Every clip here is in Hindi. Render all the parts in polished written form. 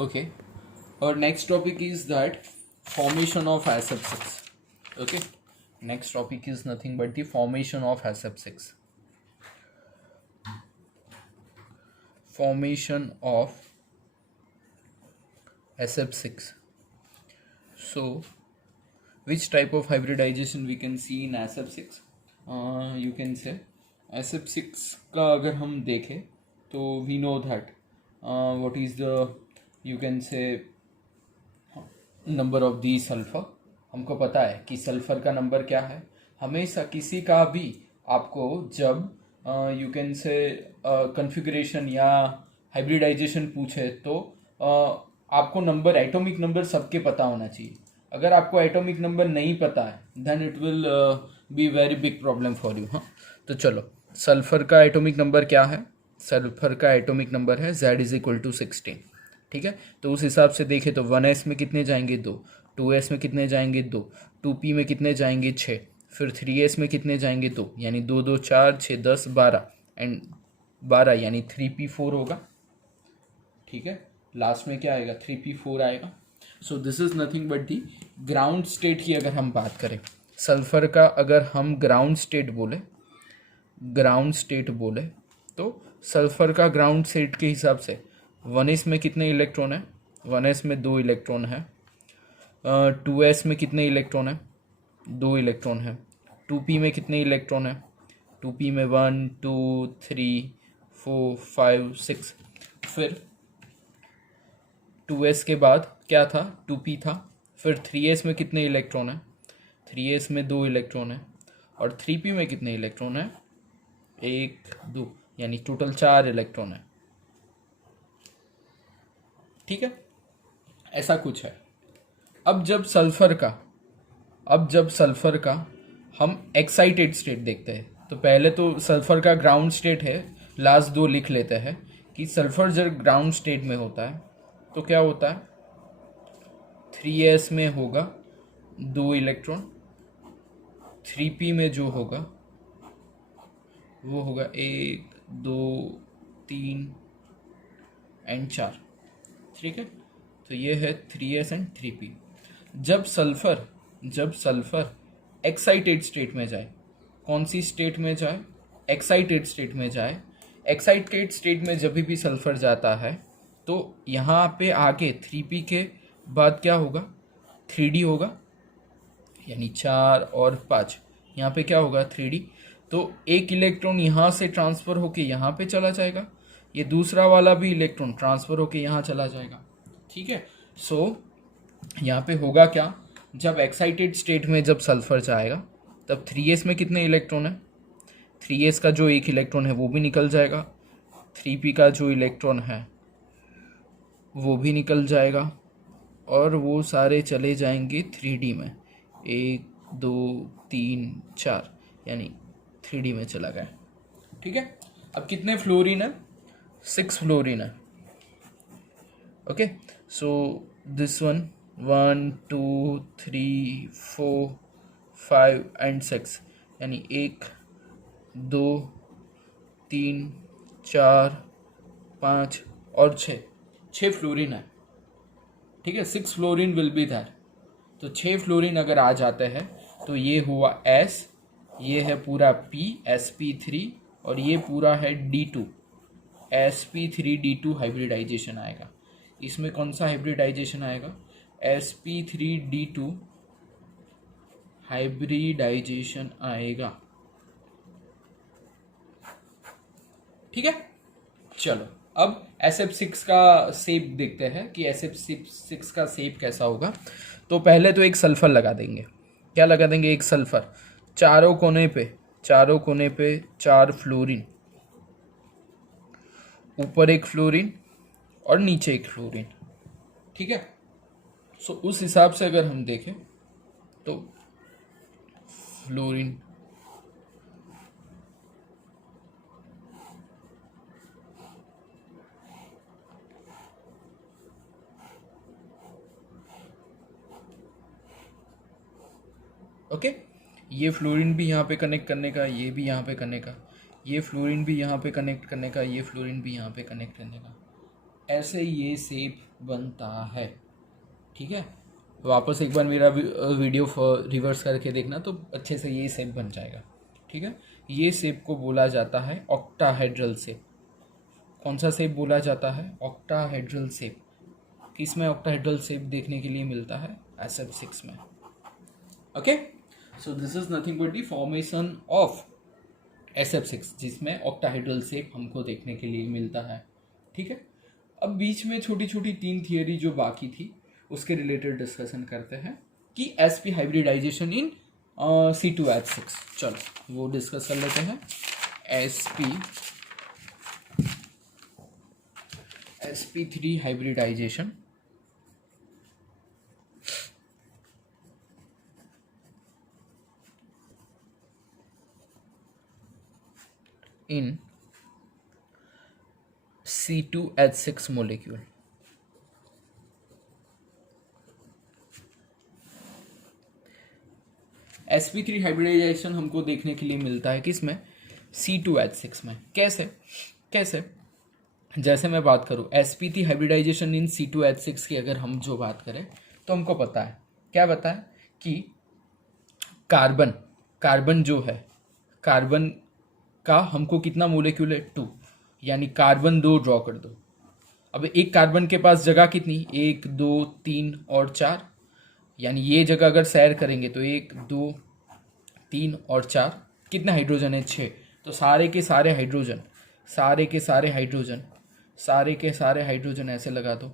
Okay, our next topic is that formation of SF6. Okay, next topic is nothing but the formation of SF6. Formation of SF6. So, which type of hybridization we can see in SF6? You can say SF6 का अगर हम देखें तो we know that what is the, you can say, number of the sulphur. हमको पता है कि सल्फर का नंबर क्या है. हमेशा किसी का भी आपको जब यू कैन से कन्फिग्रेशन या हाइब्रिडाइजेशन पूछे तो आपको नंबर, एटॉमिक नंबर सबके पता होना चाहिए. अगर आपको एटॉमिक नंबर नहीं पता है then it will be very big problem for you. हाँ, तो चलो, सल्फर का एटॉमिक नंबर क्या है? सल्फर का एटॉमिक नंबर है Z=16. ठीक है, तो उस हिसाब से देखें तो 1s में कितने जाएंगे 2, 2s में कितने जाएंगे 2, 2p में कितने जाएंगे 6, फिर 3s में कितने जाएंगे 2, यानी 2 2 4 6 10 12 एंड 12 यानी 3p4 होगा. ठीक है, लास्ट में क्या आएगा? 3p4 आएगा. सो this is nothing but the ground state की अगर हम बात करें सल्फर का, अगर हम ग्राउंड स्टेट बोले तो सल्फर का ग्राउंड स्टेट के हिसाब से 1s में कितने इलेक्ट्रॉन है? 1s में 2 इलेक्ट्रॉन है. 2s में कितने इलेक्ट्रॉन है? 2 इलेक्ट्रॉन है. 2p में कितने इलेक्ट्रॉन है? 2p में 1 2 3 4 5 6. फिर 2s के बाद क्या था? 2p था. फिर 3s में कितने इलेक्ट्रॉन है? 3s में 2 इलेक्ट्रॉन है. और 3p में कितने इलेक्ट्रॉन है? 1 2, यानी टोटल 4 इलेक्ट्रॉन है. ठीक है, ऐसा कुछ है. अब जब सल्फर का हम एक्साइटेड स्टेट देखते हैं तो पहले तो सल्फर का ग्राउंड स्टेट है, लास्ट 2 लिख लेते हैं कि सल्फर जब ग्राउंड स्टेट में होता है तो क्या होता है? 3s में होगा 2 इलेक्ट्रॉन, 3p में जो होगा वो होगा 1 2 3 एंड 4. ठीक है, तो ये है 3s एंड 3p. जब सल्फर एक्साइटेड स्टेट में जाए, कौन सी स्टेट में जाए? एक्साइटेड स्टेट में जाए. एक्साइटेड स्टेट में जब भी सल्फर जाता है तो यहाँ पे आगे 3p के बाद क्या होगा? 3d होगा, यानी 4 और 5. यहाँ पे क्या होगा? 3d. तो एक इलेक्ट्रॉन यहाँ से ट्रांसफ़र होके यहाँ पे चला जाएगा, ये दूसरा वाला भी इलेक्ट्रॉन ट्रांसफ़र होके यहाँ चला जाएगा. ठीक है, सो यहाँ पे होगा क्या? जब एक्साइटेड स्टेट में जब सल्फर जाएगा तब 3s में कितने इलेक्ट्रॉन है? 3s का जो एक इलेक्ट्रॉन है वो भी निकल जाएगा, 3p का जो इलेक्ट्रॉन है वो भी निकल जाएगा और वो सारे चले जाएंगे 3d में. 1 2 3 4, यानी 3d में चला गया. ठीक है, अब कितने फ्लोरीन है? 6 फ्लोरीन है. Okay, so this one 1 2 3 4 5 and 6, यानी 1 2 3 4 5 और 6 फ्लोरीन है. ठीक है, 6 फ्लोरीन विल बी दैट. तो 6 फ्लोरीन अगर आ जाते हैं तो ये हुआ S, ये है पूरा P sp3 और ये पूरा है D2 sp3d2 हाइब्रिडाइजेशन आएगा. इसमें कौन सा हाइब्रिडाइजेशन आएगा? sp3d2 हाइब्रिडाइजेशन आएगा. ठीक है, चलो अब SF6 का शेप देखते हैं कि SF6 का शेप कैसा होगा. तो पहले तो एक सल्फर लगा देंगे. क्या लगा देंगे? एक सल्फर. चारों कोने पे 4 फ्लोरीन, ऊपर एक फ्लोरीन और नीचे एक फ्लोरीन. ठीक है, सो उस हिसाब से अगर हम देखें तो फ्लोरीन ओके, ये फ्लोरीन भी यहाँ पे कनेक्ट करने का, ये भी यहाँ पे करने का, ये फ्लोरीन भी यहाँ पे कनेक्ट करने का, ये फ्लोरीन भी यहाँ पे कनेक्ट करने का. ऐसे ये शेप बनता है। ठीक है, वापस एक बार मेरा वीडियो रिवर्स करके देखना तो अच्छे से ये शेप बन जाएगा। ठीक है, ये शेप को बोला जाता है ऑक्टाहेड्रल शेप। कौन सा शेप बोला जाता है? Octahedral shape. किसमें ऑक्टाहेड्रल शेप देखने के लिए मिलता है? SF6 में। Okay, so this is nothing but the formation of SF6 जिसमें ऑक्टाहेड्रल शेप हमको देखने के लिए मिलता है। ठीक है, अब बीच में छोटी छोटी 3 थियरी जो बाकी थी उसके रिलेटेड डिस्कशन करते हैं कि sp हाइब्रिडाइजेशन इन C2H6। चलो वो डिस्कस कर लेते हैं। sp3 hybridisation in C2H6 molecule। sp3 hybridisation हमको देखने के लिए मिलता है किसमें? C2H6 में। कैसे? जैसे मैं बात करूं sp3 हाइब्रिडाइजेशन इन C2H6 की अगर हम जो बात करें तो हमको पता है, क्या पता है कि कार्बन जो है, कार्बन का हमको कितना मोलेक्यूल है? 2, यानी कार्बन 2 ड्रॉ कर दो। अब एक कार्बन के पास जगह कितनी? 1 2 3 और 4, यानी ये जगह अगर सैर करेंगे तो 1 2 3 और 4, कितना हाइड्रोजन है? 6। तो सारे के सारे हाइड्रोजन ऐसे लगा दो।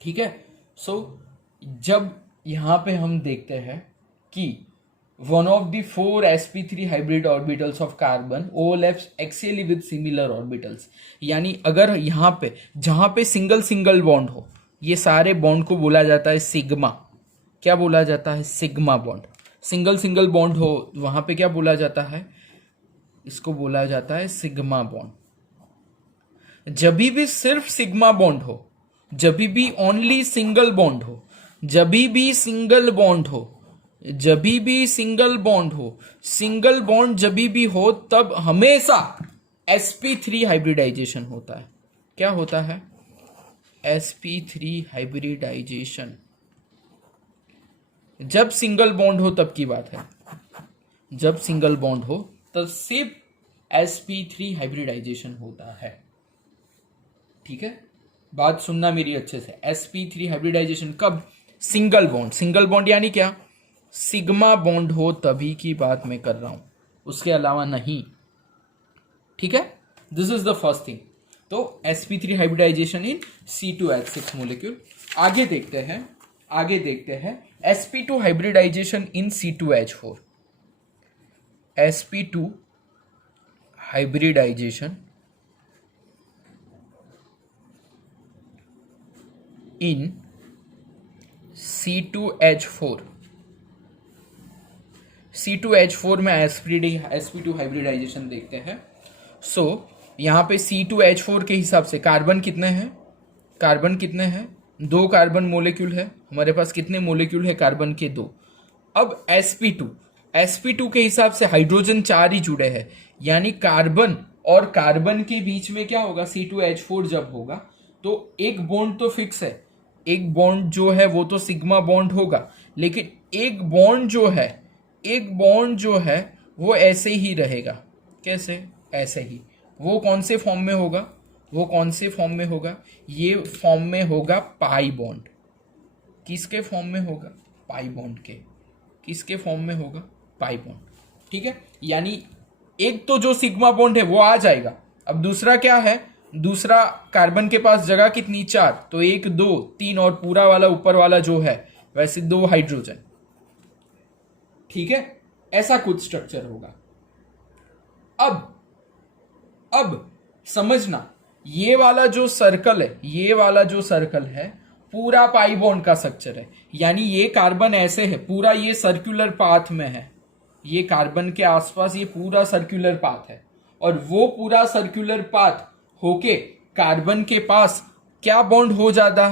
ठीक है, सो जब यहाँ पे हम देखते हैं कि one of the 4 sp3 hybrid orbitals of carbon overlaps axially with similar orbitals, यानी अगर यहाँ पे जहाँ पे सिंगल बॉन्ड हो, ये सारे बॉन्ड को बोला जाता है सिग्मा। क्या बोला जाता है? Sigma bond. सिंगल बॉन्ड हो वहाँ पे क्या बोला जाता है? इसको बोला जाता है सिग्मा बॉन्ड। जब भी सिर्फ सिग्मा बॉन्ड हो, जब भी ओनली सिंगल बॉन्ड हो, जब भी सिंगल बॉन्ड जब भी हो तब हमेशा sp3 हाइब्रिडाइजेशन होता है। क्या होता है? sp3 hybridisation. जब सिंगल बॉन्ड हो तब की बात है, जब सिंगल बॉन्ड हो तब सिर्फ sp3 हाइब्रिडाइजेशन होता है। ठीक है, बात सुनना मेरी अच्छे से। sp3 हाइब्रिडाइजेशन कब? सिंगल बॉन्ड यानी क्या? सिग्मा बॉन्ड हो तभी की बात मैं कर रहा हूं, उसके अलावा नहीं। ठीक है, this is the first thing. तो sp3 हाइब्रिडाइजेशन इन C2H6 मोलिक्यूल। आगे देखते हैं sp2 हाइब्रिडाइजेशन इन C2H4। sp2 हाइब्रिडाइजेशन इन C2H4 में sp2 हाइब्रिडाइजेशन देखते हैं। सो यहाँ पे C2H4 के हिसाब से कार्बन कितने हैं? 2 कार्बन मोलेक्यूल है हमारे पास। कितने मोलेक्यूल है कार्बन के? 2। अब sp2 के हिसाब से हाइड्रोजन 4 ही जुड़े हैं, यानी कार्बन और कार्बन के बीच में क्या होगा? C2H4 जब होगा तो एक बॉन्ड तो फिक्स है, एक बॉन्ड जो है वो तो सिग्मा बॉन्ड होगा, लेकिन एक बॉन्ड जो है वो ऐसे ही रहेगा। कैसे? ऐसे ही। वो कौन से फॉर्म में होगा? ये फॉर्म में होगा पाई बॉन्ड। किसके फॉर्म में होगा? पाई बॉन्ड के। किसके फॉर्म में होगा? Pi bond. ठीक है, यानी एक तो जो सिग्मा बॉन्ड है वो आ जाएगा। अब दूसरा क्या है? दूसरा कार्बन के पास जगह कितनी? 4। तो 1 2 3 और पूरा वाला ऊपर वाला जो है वैसे 2 हाइड्रोजन। ठीक है, ऐसा कुछ स्ट्रक्चर होगा। अब समझना, ये वाला जो सर्कल है पूरा पाई बॉन्ड का स्ट्रक्चर है, यानी ये कार्बन ऐसे है, पूरा ये सर्कुलर पाथ में है, ये कार्बन के आसपास ये पूरा सर्कुलर पाथ है, और वो पूरा सर्कुलर पाथ होके कार्बन के पास क्या बॉन्ड हो जाता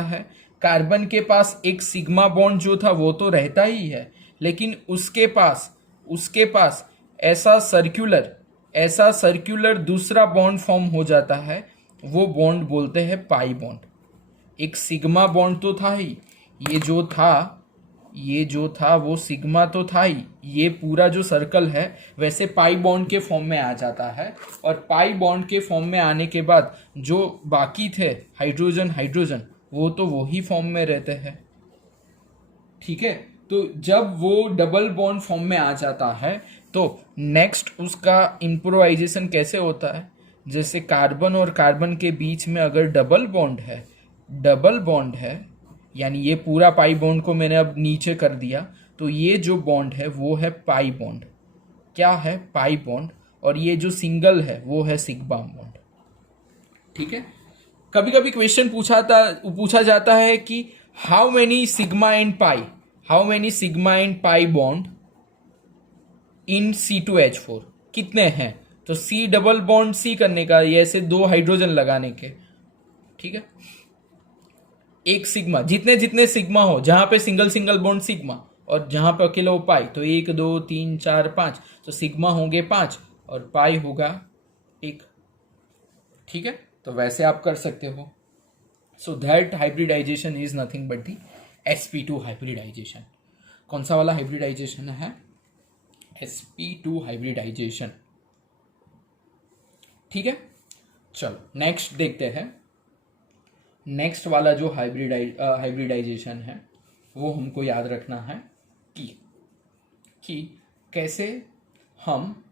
है? कार्बन के पास एक सिग्मा बॉन्ड जो था वो तो रहता ही है, लेकिन उसके पास ऐसा सर्कुलर दूसरा बॉन्ड फॉर्म हो जाता है वो बॉन्ड बोलते हैं पाई बॉन्ड। एक सिग्मा बॉन्ड तो था ही, ये जो था वो सिग्मा तो था ही। ये पूरा जो सर्कल है वैसे पाई बॉन्ड के फॉर्म में आ जाता है, और पाई बॉन्ड के फॉर्म में आने के बाद जो बाकी थे हाइड्रोजन हाइड्रोजन वो तो वही फॉर्म में रहते हैं। ठीक है, तो जब वो डबल बॉन्ड फॉर्म में आ जाता है तो नेक्स्ट उसका इम्प्रोवाइजेशन कैसे होता है, जैसे कार्बन और कार्बन के बीच में अगर डबल बॉन्ड है यानी ये पूरा पाई बॉन्ड को मैंने अब नीचे कर दिया, तो ये जो बॉन्ड है वो है पाई बॉन्ड। क्या है? Pi bond. और ये जो सिंगल है वो है सिग्मा बॉन्ड। ठीक है, कभी कभी क्वेश्चन पूछा जाता है कि how many sigma and pi bond in C2H4, कितने हैं? तो C डबल बॉन्ड C करने का, ये ऐसे दो हाइड्रोजन लगाने के। ठीक है, एक सिग्मा, जितने जितने सिग्मा हो, जहां पे सिंगल बॉन्ड सिग्मा और जहां पे अकेला हो पाई, तो 1 2 3 4 5, तो सिग्मा होंगे 5 और पाई होगा 1। ठीक है, तो वैसे आप कर सकते हो। So that hybridization is nothing but the sp2 hybridization. कौन सा वाला हाइब्रिडाइजेशन है? sp2 hybridisation. ठीक है, चलो नेक्स्ट देखते हैं। नेक्स्ट वाला जो हाइब्रिडाइजेशन है वो हमको याद रखना है कि कैसे हम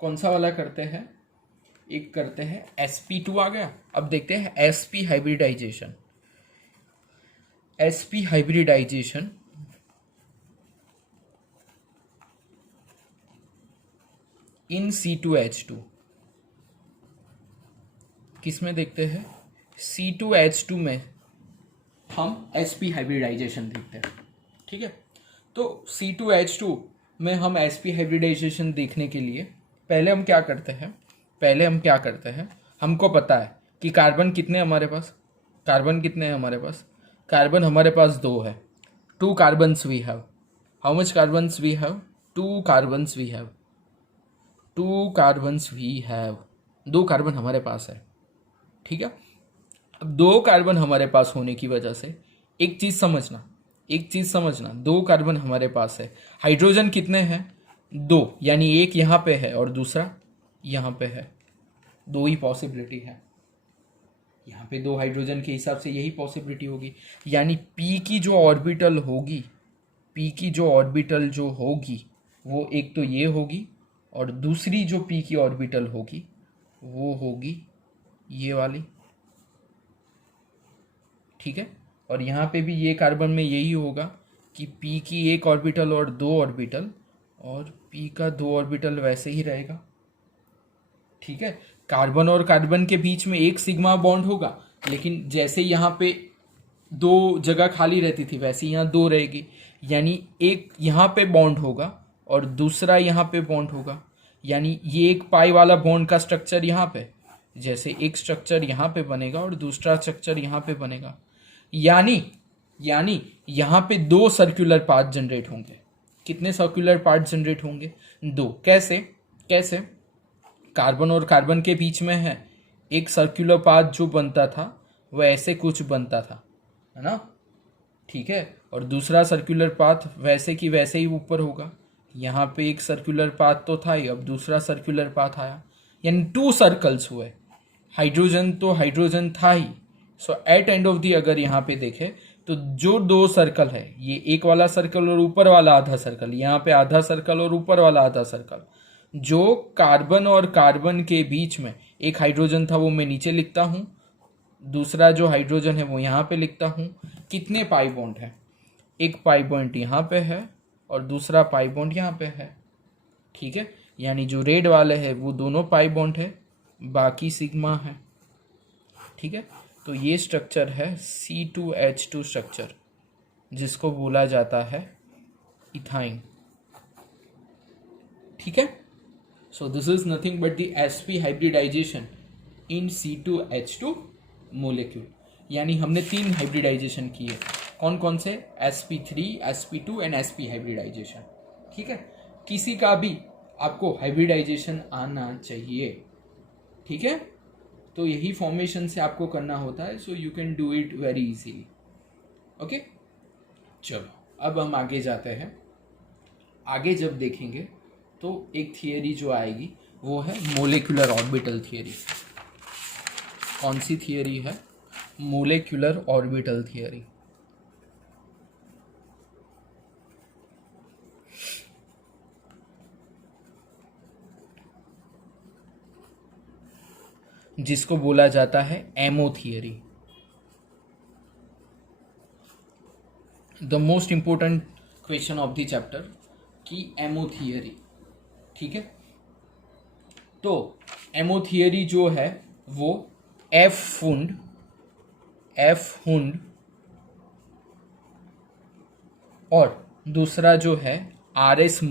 कौन सा वाला करते हैं। एक करते हैं sp2 आ गया। अब देखते हैं sp hybridisation. sp hybridization in C2H2 किस में देखते हैं? C2H2 में हम sp हाइब्रिडाइजेशन देखते हैं। ठीक है, तो C2H2 में हम sp हाइब्रिडाइजेशन देखने के लिए पहले हम क्या करते हैं, हमको पता है कि कार्बन कितने हैं हमारे पास। कार्बन हमारे पास 2 है। 2 carbons we have. How much carbons we have? 2 carbons we have. 2 carbon हमारे पास है। ठीक है, अब 2 कार्बन हमारे पास होने की वजह से एक चीज समझना, 2 कार्बन हमारे पास है। हाइड्रोजन कितने हैं? 2, यानी एक यहाँ पे है और दूसरा यहाँ पे है। 2 ही पॉसिबिलिटी है यहाँ पे। 2 हाइड्रोजन के हिसाब से यही पॉसिबिलिटी होगी, यानी P की जो ऑर्बिटल होगी वो एक तो ये होगी, और दूसरी जो P की ऑर्बिटल होगी वो होगी ये वाली। ठीक है, और यहाँ पे भी ये कार्बन में यही होगा कि P की एक ऑर्बिटल और 2 ऑर्बिटल, और P का 2 ऑर्बिटल वैसे ही रहेगा। ठीक है, कार्बन और कार्बन के बीच में एक सिग्मा बॉन्ड होगा, लेकिन जैसे यहाँ पे 2 जगह खाली रहती थी वैसे यहाँ 2 रहेगी, यानी एक यहाँ पे बॉन्ड होगा और दूसरा यहाँ पे बॉन्ड होगा। यानी ये एक पाई वाला बॉन्ड का स्ट्रक्चर यहाँ पे, जैसे एक स्ट्रक्चर यहाँ पे बनेगा और दूसरा स्ट्रक्चर यहाँ पे बनेगा, यानी यहाँ पे 2 सर्कुलर पाथ जनरेट होंगे। कितने सर्कुलर पार्ट जनरेट होंगे? 2। कैसे? कार्बन और कार्बन के बीच में है, एक सर्कुलर पाथ जो बनता था वह ऐसे कुछ बनता था, है ना? ठीक है, और दूसरा सर्कुलर पाथ वैसे की वैसे ही ऊपर होगा। यहाँ पे एक सर्कुलर पाथ तो था ही, अब दूसरा सर्कुलर पाथ आया, यानी 2 सर्कल्स हुए। हाइड्रोजन तो हाइड्रोजन था ही। सो एट एंड ऑफ दी अगर यहाँ पे देखे तो जो 2 सर्कल है, ये एक वाला सर्कल और ऊपर वाला आधा सर्कल, यहाँ पे आधा सर्कल और ऊपर वाला आधा सर्कल, जो कार्बन और कार्बन के बीच में एक हाइड्रोजन था वो मैं नीचे लिखता हूँ, दूसरा जो हाइड्रोजन है वो यहाँ पे लिखता हूँ। कितने पाई बॉन्ड है? एक पाई बॉन्ड यहाँ पे है और दूसरा पाई बॉन्ड यहाँ पे है। ठीक है, यानी जो रेड वाले है वो दोनों पाई बॉन्ड है, बाकी सिग्मा है। ठीक है, तो ये स्ट्रक्चर है C2H2 स्ट्रक्चर, जिसको बोला जाता है इथाइन। ठीक है, so this is nothing but the sp hybridization in C2H2 molecule. यानी हमने 3 हाइब्रिडाइजेशन किए। कौन कौन से? sp3, sp2 and sp hybridisation. ठीक है, किसी का भी आपको हाइब्रिडाइजेशन आना चाहिए। ठीक है, तो यही फॉर्मेशन से आपको करना होता है, so you can do it very easily. Okay, चलो अब हम आगे जाते हैं। आगे जब देखेंगे तो एक थियरी जो आएगी वो है मोलेकुलर ऑर्बिटल थियरी। कौन सी थियरी है? Molecular orbital theory. जिसको बोला जाता है MO theory. The most important question of the chapter की एमओ थियरी। ठीक है, तो एमओ थियरी जो है वो एफ हुंड और दूसरा जो है आर.एस.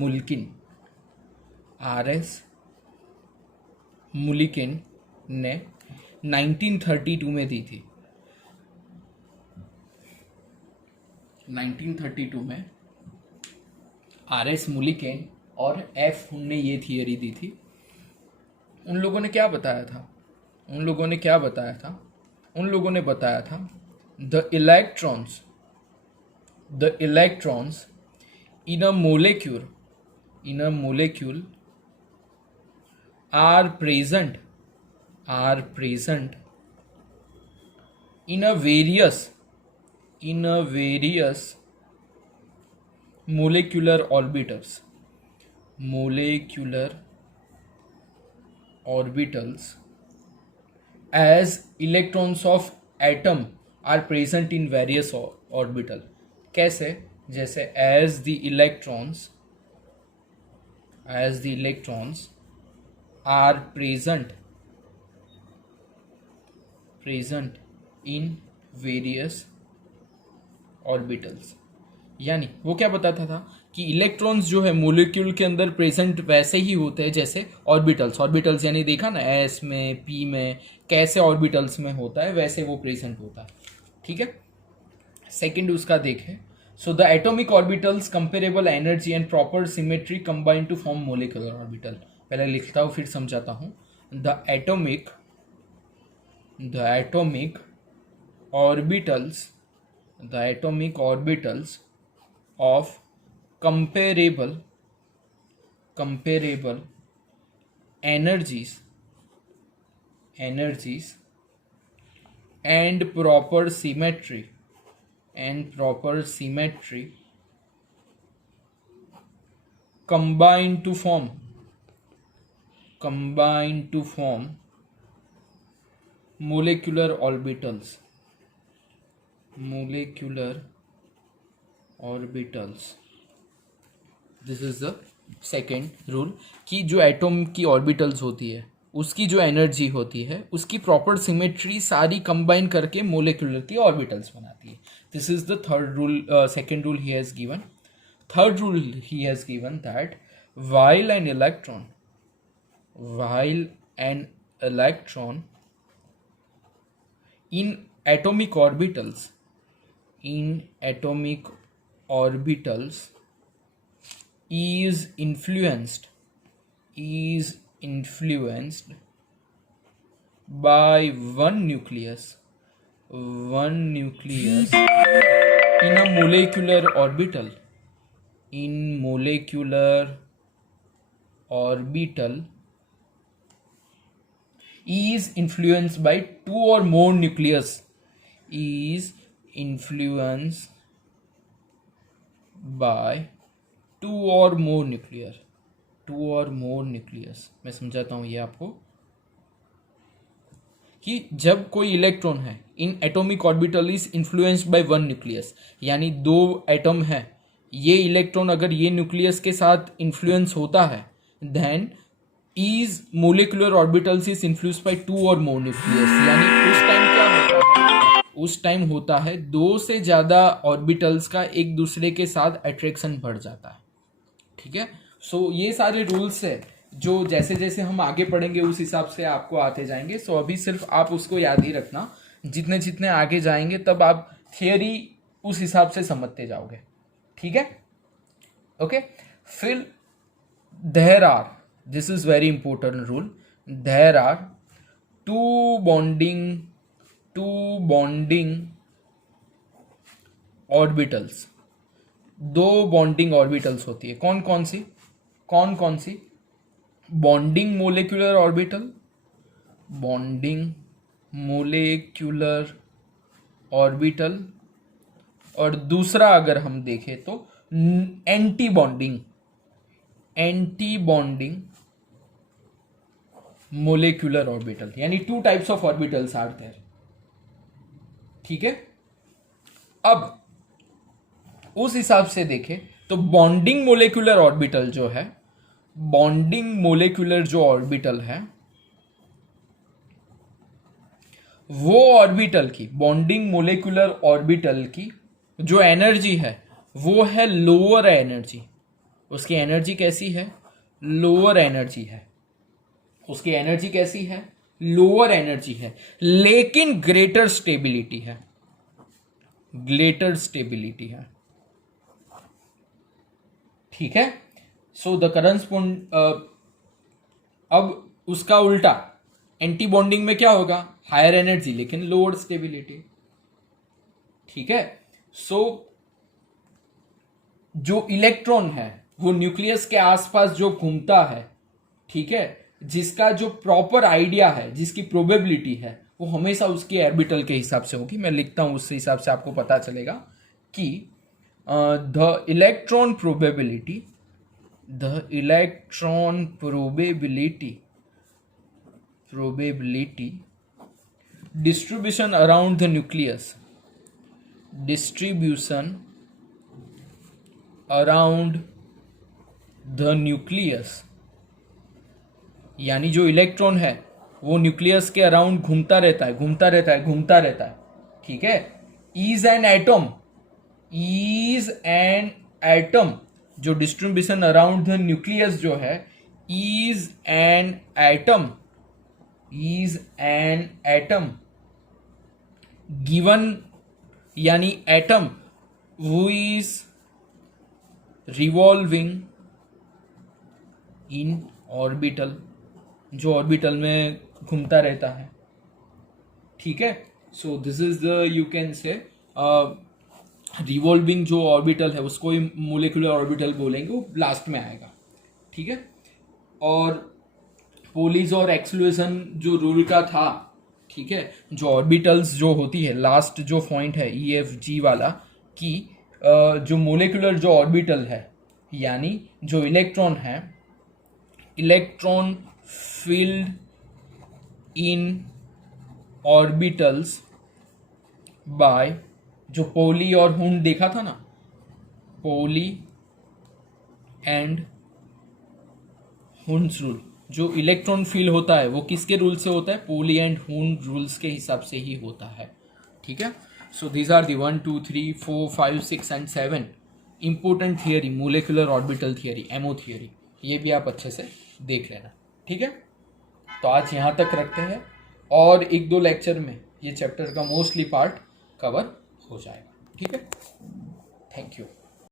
मुलिकिन ने 1932 में दी थी। 1932 में आर.एस. मुलिकिन और एफ हुंड ने ये थियरी दी थी। उन लोगों ने क्या बताया था? उन लोगों ने बताया था the electrons in a molecule are present in a various molecular orbitals as electrons of atom are present in various orbital। कैसे? जैसे as the electrons are present in various orbitals। यानी वो क्या बताता था कि इलेक्ट्रॉन्स जो है मोलिक्यूल के अंदर प्रेजेंट वैसे ही होते हैं जैसे ऑर्बिटल्स यानी देखा ना एस में, पी में कैसे ऑर्बिटल्स में होता है वैसे वो प्रेजेंट होता है। ठीक है, सेकंड उसका देखें। So the atomic orbitals comparable energy and proper symmetry combine to form molecular orbital. पहले लिखता हूँ फिर समझाता हूँ। The atomic orbitals of comparable energies and proper symmetry combine to form molecular orbitals। This is the second rule कि जो एटम की ऑर्बिटल्स होती है उसकी जो एनर्जी होती है उसकी प्रॉपर सिमेट्री सारी कंबाइन करके मोलिकुलर की ऑर्बिटल्स बनाती है। This is the third rule. Second rule he has given. Third rule he has given that while an electron in atomic orbitals is influenced by one nucleus in a molecular orbital is influenced by two or more nucleus मैं समझाता हूं ये आपको कि जब कोई इलेक्ट्रॉन है in atomic orbital is influenced by one nucleus, यानी दो एटम है, ये इलेक्ट्रॉन अगर ये न्यूक्लियस के साथ इन्फ्लुएंस होता है then is molecular orbitals is influenced by two और मोर न्यूक्लियस। यानी उस टाइम क्या होता है? उस टाइम होता है दो से ज्यादा ऑर्बिटल्स का एक दूसरे के साथ अट्रैक्शन बढ़ जाता है। ठीक है, सो ये सारे रूल्स है जो जैसे जैसे हम आगे पढ़ेंगे उस हिसाब से आपको आते जाएंगे। सो अभी सिर्फ आप उसको याद ही रखना, जितने जितने आगे जाएंगे तब आप थियरी उस हिसाब से समझते जाओगे। ठीक है, ओके। फिर there are, this is very important rule, there are two bonding orbitals, दो बॉन्डिंग ऑर्बिटल्स होती है। कौन कौन सी? Bonding molecular orbital, bonding molecular orbital, और दूसरा अगर हम देखें तो एंटी बॉन्डिंग मोलेक्युलर ऑर्बिटल, यानी 2 types of orbitals are there. ठीक है, अब उस हिसाब से देखें तो बॉन्डिंग मोलेक्युलर ऑर्बिटल जो है, बॉन्डिंग मोलेक्युलर जो ऑर्बिटल है, वो ऑर्बिटल की, बॉन्डिंग मोलेक्युलर ऑर्बिटल की जो एनर्जी है वो है लोअर एनर्जी। उसकी एनर्जी कैसी है? लोअर एनर्जी है। उसकी एनर्जी कैसी है? लोअर एनर्जी है, लेकिन ग्रेटर स्टेबिलिटी है, ग्रेटर स्टेबिलिटी है। ठीक है, सो द करस्पॉन्ड, अब उसका उल्टा एंटी बॉन्डिंग में क्या होगा? हायर एनर्जी लेकिन लोअर स्टेबिलिटी। ठीक है, सो जो इलेक्ट्रॉन है वो न्यूक्लियस के आसपास जो घूमता है, ठीक है, जिसका जो प्रॉपर आइडिया है, जिसकी प्रोबेबिलिटी है, वो हमेशा उसकी ऑर्बिटल के हिसाब से होगी। मैं लिखता हूं, उस हिसाब से आपको पता चलेगा कि the electron probability distribution around the nucleus, distribution around the nucleus, यानी जो इलेक्ट्रॉन है वो न्यूक्लियस के अराउंड घूमता रहता है। ठीक है, इज एन एटम, जो डिस्ट्रीब्यूशन अराउंड द न्यूक्लियस जो है, इज एन एटम गिवन, यानी atom who is revolving in orbital, जो ऑर्बिटल में घूमता रहता है। ठीक है, so this is the, you can say revolving जो ऑर्बिटल है उसको ही मोलेकुलर ऑर्बिटल बोलेंगे, वो लास्ट में आएगा। ठीक है, और पोलीज और एक्सक्लूजन जो रूल का था, ठीक है, जो ऑर्बिटल्स जो होती है, लास्ट जो पॉइंट है EFG वाला, कि जो मोलेकुलर जो ऑर्बिटल है, यानी जो इलेक्ट्रॉन है, electron filled in orbitals by, जो पोली और हुंड देखा था ना, पोली एंड हुंड्स रूल, जो इलेक्ट्रॉन फिल होता है वो किसके रूल से होता है? पोली एंड हुंड रूल्स के हिसाब से ही होता है। ठीक है, so these are the 1 2 3 4 5 6 and 7 important theory, molecular orbital theory, MO theory, ये भी आप अच्छे से देख लेना। ठीक है, तो आज यहाँ तक रखते हैं, और 1-2 लेक्चर में ये चैप्टर का मोस्टली पार्ट कवर हो जाएगा। ठीक है, थैंक यू।